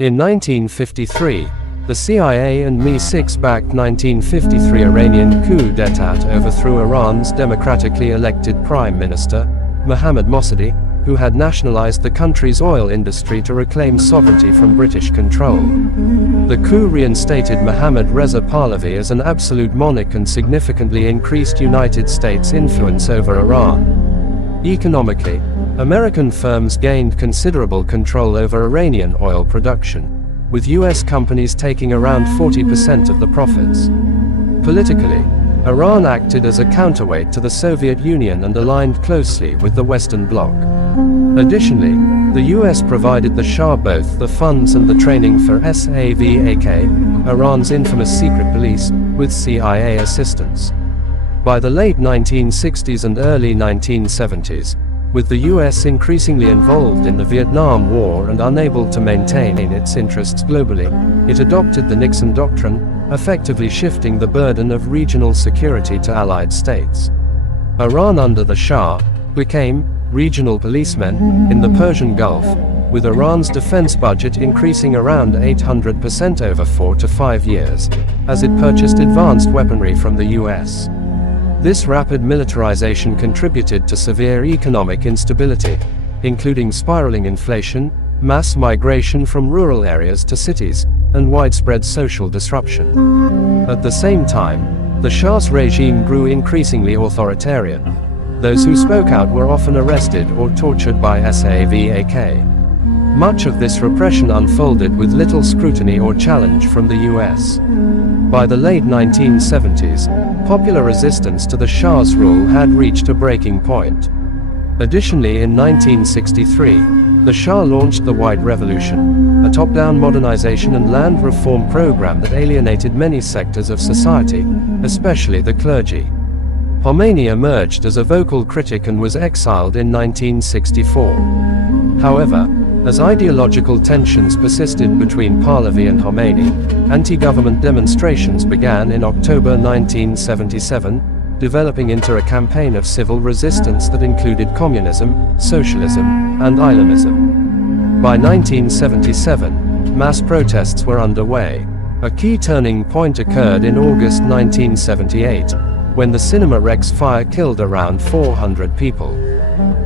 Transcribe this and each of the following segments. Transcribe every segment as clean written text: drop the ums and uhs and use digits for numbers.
In 1953, the CIA and Mi-6-backed 1953 Iranian coup d'état overthrew Iran's democratically elected Prime Minister, Mohammad Mossadegh, who had nationalized the country's oil industry to reclaim sovereignty from British control. The coup reinstated Mohammad Reza Pahlavi as an absolute monarch and significantly increased United States' influence over Iran. Economically, American firms gained considerable control over Iranian oil production, with U.S. companies taking around 40% of the profits. Politically, Iran acted as a counterweight to the Soviet Union and aligned closely with the Western Bloc. Additionally, the U.S. provided the Shah both the funds and the training for SAVAK, Iran's infamous secret police, with CIA assistance. By the late 1960s and early 1970s, with the U.S. increasingly involved in the Vietnam War and unable to maintain its interests globally, it adopted the Nixon Doctrine, effectively shifting the burden of regional security to allied states. Iran under the Shah became regional policemen in the Persian Gulf, with Iran's defense budget increasing around 800% over 4 to 5 years, as it purchased advanced weaponry from the US. This rapid militarization contributed to severe economic instability, including spiraling inflation, mass migration from rural areas to cities, and widespread social disruption. At the same time, the Shah's regime grew increasingly authoritarian. Those who spoke out were often arrested or tortured by SAVAK. Much of this repression unfolded with little scrutiny or challenge from the US. By the late 1970s, popular resistance to the Shah's rule had reached a breaking point. Additionally, in 1963, the Shah launched the White Revolution, a top-down modernization and land reform program that alienated many sectors of society, especially the clergy. Khomeini emerged as a vocal critic and was exiled in 1964. However, as ideological tensions persisted between Pahlavi and Khomeini, anti-government demonstrations began in October 1977, developing into a campaign of civil resistance that included communism, socialism, and Islamism. By 1977, mass protests were underway. A key turning point occurred in August 1978, when the Cinema Rex fire killed around 400 people.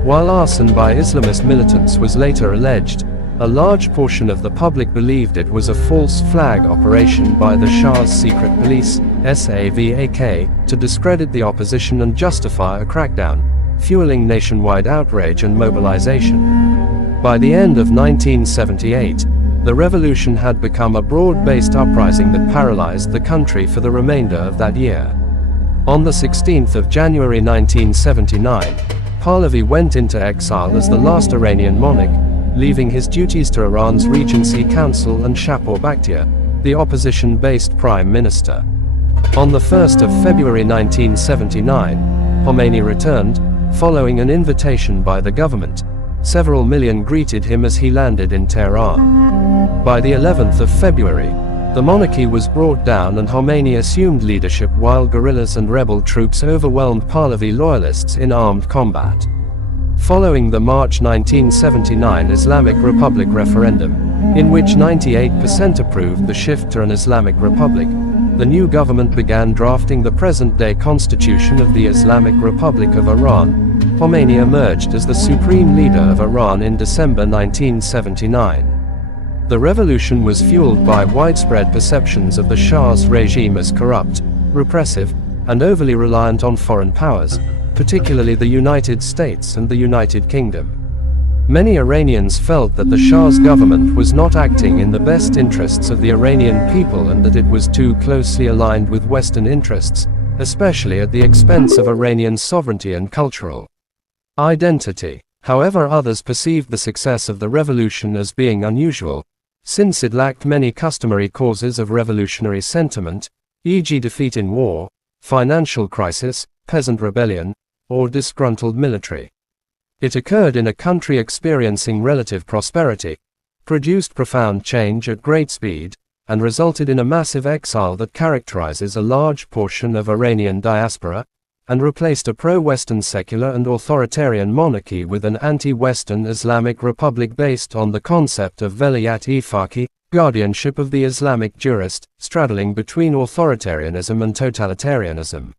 While arson by Islamist militants was later alleged, a large portion of the public believed it was a false flag operation by the Shah's secret police, SAVAK, to discredit the opposition and justify a crackdown, fueling nationwide outrage and mobilization. By the end of 1978, the revolution had become a broad-based uprising that paralyzed the country for the remainder of that year. On the 16th of January 1979, Pahlavi went into exile as the last Iranian monarch, leaving his duties to Iran's Regency Council and Shapor Bakhtiar, the opposition-based prime minister. On the 1st of February 1979, Khomeini returned, following an invitation by the government. Several million greeted him as he landed in Tehran. By the 11th of February, the monarchy was brought down and Khomeini assumed leadership while guerrillas and rebel troops overwhelmed Pahlavi loyalists in armed combat. Following the March 1979 Islamic Republic referendum, in which 98% approved the shift to an Islamic Republic, the new government began drafting the present-day constitution of the Islamic Republic of Iran. Khomeini emerged as the supreme leader of Iran in December 1979. The revolution was fueled by widespread perceptions of the Shah's regime as corrupt, repressive, and overly reliant on foreign powers, particularly the United States and the United Kingdom. Many Iranians felt that the Shah's government was not acting in the best interests of the Iranian people and that it was too closely aligned with Western interests, especially at the expense of Iranian sovereignty and cultural identity. However, others perceived the success of the revolution as being unusual, since it lacked many customary causes of revolutionary sentiment, e.g. defeat in war, financial crisis, peasant rebellion, or disgruntled military. It occurred in a country experiencing relative prosperity, produced profound change at great speed, and resulted in a massive exile that characterizes a large portion of Iranian diaspora, and replaced a pro-Western secular and authoritarian monarchy with an anti-Western Islamic republic based on the concept of Velayat-e Faqih, guardianship of the Islamic jurist, straddling between authoritarianism and totalitarianism.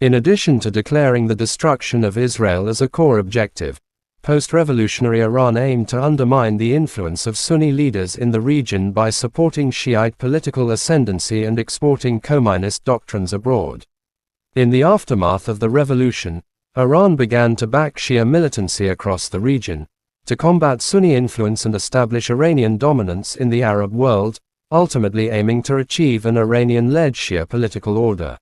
In addition to declaring the destruction of Israel as a core objective, post-revolutionary Iran aimed to undermine the influence of Sunni leaders in the region by supporting Shiite political ascendancy and exporting communist doctrines abroad. In the aftermath of the revolution, Iran began to back Shia militancy across the region, to combat Sunni influence and establish Iranian dominance in the Arab world, ultimately aiming to achieve an Iranian-led Shia political order.